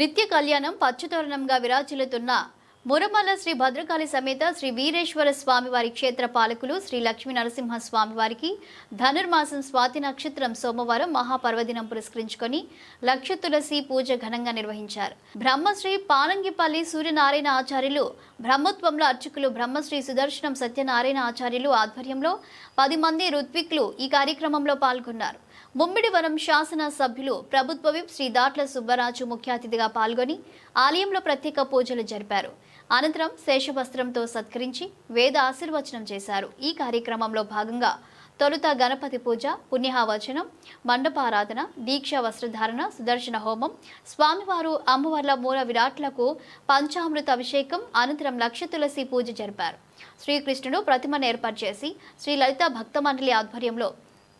నిత్య కళ్యాణం పచ్చతోరణంగా విరాజిల్లుతున్న మురమల్ల శ్రీ భద్రకాళి సమేత శ్రీ వీరేశ్వర స్వామివారి క్షేత్ర పాలకులు శ్రీ లక్ష్మీ నరసింహ స్వామివారికి ధనుర్మాసం స్వాతి నక్షత్రం సోమవారం మహాపర్వదినం పురస్కరించుకొని లక్ష తులసి పూజ ఘనంగా నిర్వహించారు. బ్రహ్మశ్రీ పానంగిపల్లి సూర్యనారాయణ ఆచార్యులు బ్రహ్మోత్సవంలో అర్చకులు బ్రహ్మశ్రీ సుదర్శనం సత్యనారాయణ ఆచార్యులు ఆధ్వర్యంలో 10 మంది ఋత్విక్లు ఈ కార్యక్రమంలో పాల్గొన్నారు. ముమ్మిడివరం శాసన సభ్యులు ప్రభుత్వ విప్ శ్రీ దాట్ల సుబ్బరాజు ముఖ్య అతిథిగా పాల్గొని ఆలయంలో ప్రత్యేక పూజలు జరిపారు. అనంతరం శేషవస్త్రంతో సత్కరించి వేద ఆశీర్వచనం చేశారు. ఈ కార్యక్రమంలో భాగంగా తొలుత గణపతి పూజ, పుణ్యహావచనం, మండపారాధన, దీక్షా వస్త్రధారణ, సుదర్శన హోమం, స్వామివారు అమ్మవార్ల మూల విరాట్లకు పంచామృత అభిషేకం, అనంతరం లక్ష తులసి పూజ జరిపారు. శ్రీకృష్ణుడు ప్రతిమను ఏర్పాటు చేసి శ్రీ లలిత భక్త మండలి ఆధ్వర్యంలో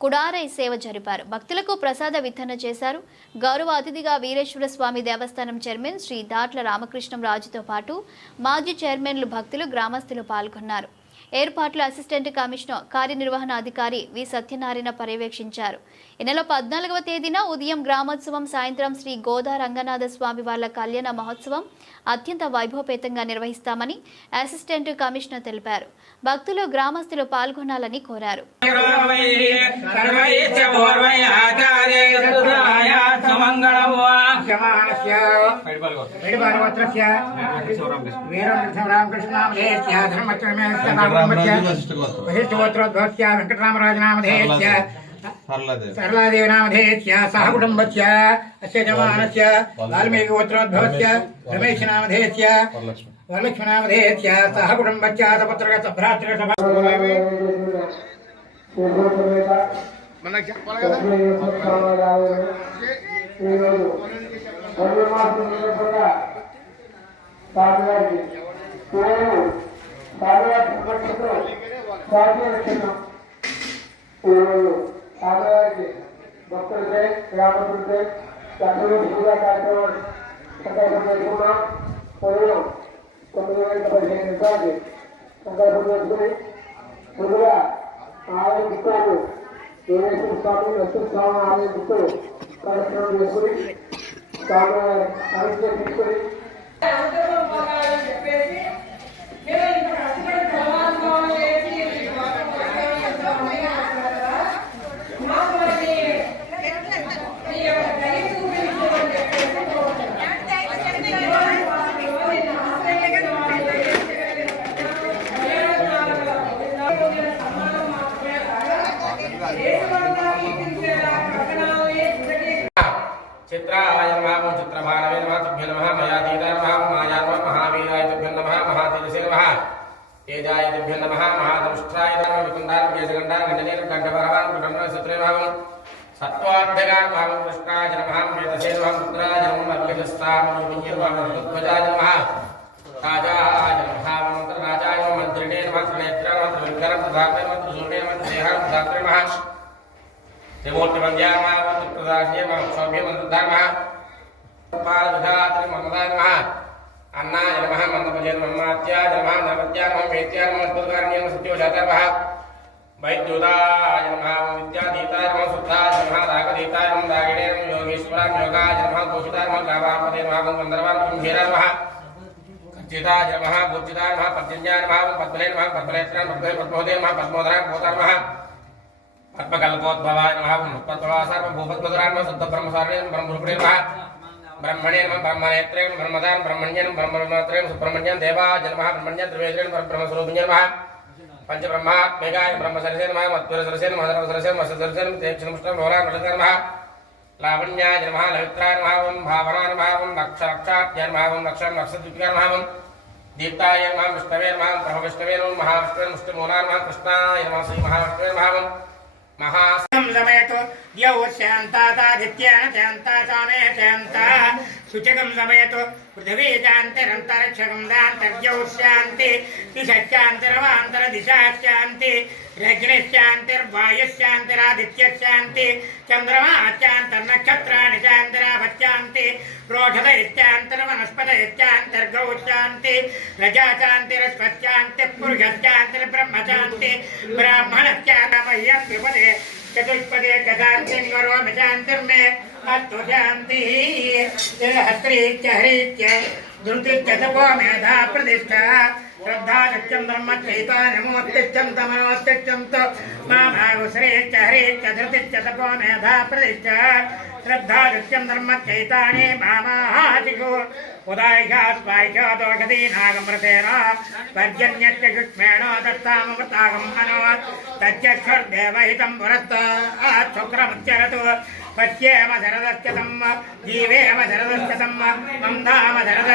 కుడారై సేవ జరిపారు. భక్తులకు ప్రసాద వితరణ చేశారు. గౌరవ అతిథిగా వీరేశ్వర స్వామి దేవస్థానం చైర్మన్ శ్రీ దాట్ల రామకృష్ణం రాజుతో పాటు మాజీ చైర్మన్లు, భక్తులు, గ్రామస్తులు పాల్గొన్నారు. ఏర్పాట్లు అసిస్టెంట్ కమిషనర్ కార్యనిర్వహణ అధికారి వి సత్యనారాయణ పర్యవేక్షించారు. ఈ నెల 14వ తేదీన ఉదయం గ్రామోత్సవం, సాయంత్రం శ్రీ గోదా రంగనాథ స్వామి వార్ల కళ్యాణ మహోత్సవం అత్యంత వైభవపేతంగా నిర్వహిస్తామని అసిస్టెంట్ కమిషనర్ తెలిపారు. భక్తులు, గ్రామస్తులు పాల్గొనాలని కోరారు. सरलादेव नामधेयस्य सह कुटुम्बस्य अस्य जमानस्य वाल्मीकि गोत्रोद्भवस्य रमेश नामधेयस्य वरलक्ष्मी नामधेयस्य सह कुटुम्बस्य सपत्रक भ्रातृक सभा భక్తులకే గ్రామస్తులకే చక్కగా పూజా కార్యక్రమం సంకల్పం చేసుకున్నాం. ఉదయం 9:15 నిమిషాలకి సంకల్పం చేసుకుని ముందుగా ఆలయ దిక్కులు వీరేశ్వర స్వామి, లక్ష్మీ స్వామి ఆలయ దిక్కులు కార్యక్రమం చేసుకుని స్వామి ఆరోగ్యం తీసుకుని चित्राय नमः, चित्रभारवे नमः, तुभ्यो नमः, मयातीताय नमः, माया नमः, महावीराय तुभ्यो नमः, महातेजसे नमः, तेजाय तुभ्यो नमः, महादंष्ट्राय नमः, विकुन्दाय केशगण्डाय गण्डनेन कण्ठभरवां कुटुम्बे सत्रे नमः, सत्त्वाध्याय नमः, कृष्णाय नमः, वेदसे नमः, रुद्राय नमः, अर्घ्यस्तामरूपिण्ये नमः, ध्वजाय नमः, राजाय नमः, मन्त्रराजाय नमः, मन्त्रिणे नमः, त्रिनेत्राय नमः, त्रिविक्रम प्रधात्रे नमः, त्रिशूले नमः, त्रिदेहाय प्रधात्रे नमः, त्रिमूर्तिवन्द्याय नमः, त्रिप्रदास्ये नमः, सौम्ये मन्त्रधाय नमः, पादविधात्रे मन्मदाय नमः, अन्नाय नमः, मन्दपजे नमः, मात्याय नमः, नर्मत्याय नमः, वेत्याय नमः, स्फुटकारण्ये नमः, सत्योजाताय नमः, वैद्युताय नमः, विद्याधीताय नमः, शुद्धाय नमः, रागधीताय नमः, रागिणे नमः, योगेश्वराय योगाय नमः, गोषिताय नमः, गावापदे नमः, गन्धर्वाय नमः, कुम्भीराय नमः, कर्चिताय नमः, भूर्जिताय नमः, पर्जन्याय नमः, पद्मने नमः, पद्मनेत्राय पद्मे पद्मोदे नमः, पद्मोदराय भूताय नमः, पद्मकल्पोद्भवाय नमः, पद्मवासाय नमः, भूपद्मधुराय नमः, शुद्धब्रह्मसारिणे नमः, ब्रह्मरूपिणे नमः, ब्रह्मणे नमः, ब्रह्मनेत्रे नमः, ब्रह्मदान ब्रह्मण्ये नमः, ब्रह्ममात्रे नमः, सुब्रह्मण्यं देवाय नमः, ब्रह्मण्यं त्रिवेद्रे नमः, ब्रह्मस्वरूपिणे नमः, पंचब्रह्मात्मकाय ब्रह्मसरसे नमः, मत्पुरसरसे नमः, धर्मसरसे नमः, सरसे नमः, तेक्षणमुष्टं भवनाय नमः, लावण्याय नमः, लवित्राय नमः, भावनाय नमः, लक्षाक्षात्याय नमः, लक्षं लक्षद्वीपिकाय नमः, दीप्ताय नमः, विष्णवे नमः, ब्रह्मविष्णवे नमः, महाविष्णवे मुष्टिमूलाय नमः, कृष्णाय नमः, श्री महाविष्णवे नमः, समेत द्यौ शान्तादित्येन शान्ता चामे शान्ता शुचकं समेत पृथिवी चान्तरन्तरिक्षकं दान्तर्यौ शान्ति दिशान्तरवान्तरदिशा शान्ति रग्निश्चान्तिर्वायुश्चान्तिरादित्यश्चान्ति चन्द्रमाश्चान्तर्नक्षत्राणि चान्तराभश्चान्ति प्रोषधयश्चान्तरवनस्पतयश्चान्तर्गौ शान्ति रजाचान्तिरस्वश्चान्तिः पुरुषश्चान्तिर्ब्रह्मशान्ति ब्राह्मणश्चान्तमह्यं त्रिपदे चतुष्पदे गतान्तिं करोमि शान्तिर्मे अस्तु शान्तिः हस्त्रीच्य हरीच्य धृतिच्च तपो मेधा प्रतिष्ठा श्रद्धा सत्यं ब्रह्म चैतन्यमोत्तिष्ठं तमनोत्तिष्ठं तु माभागुश्रेच्च हरीच्च धृतिच्च तपो मेधा प्रतिष्ठा श्रद्धा सत्यं ब्रह्म चैतन्ये मामाहातिको उदायशास्वायशा दोषदीनागमृतेन पर्जन्यस्य शुक्ष्मेण दत्तामृतागम् मनोत् तच्चक्षुर्देवहितं पुरस्तात् शुक्रमुच्चरतु पश्येम शरदश्च तम् जीवेम शरदश्च तम् मन्दाम शरद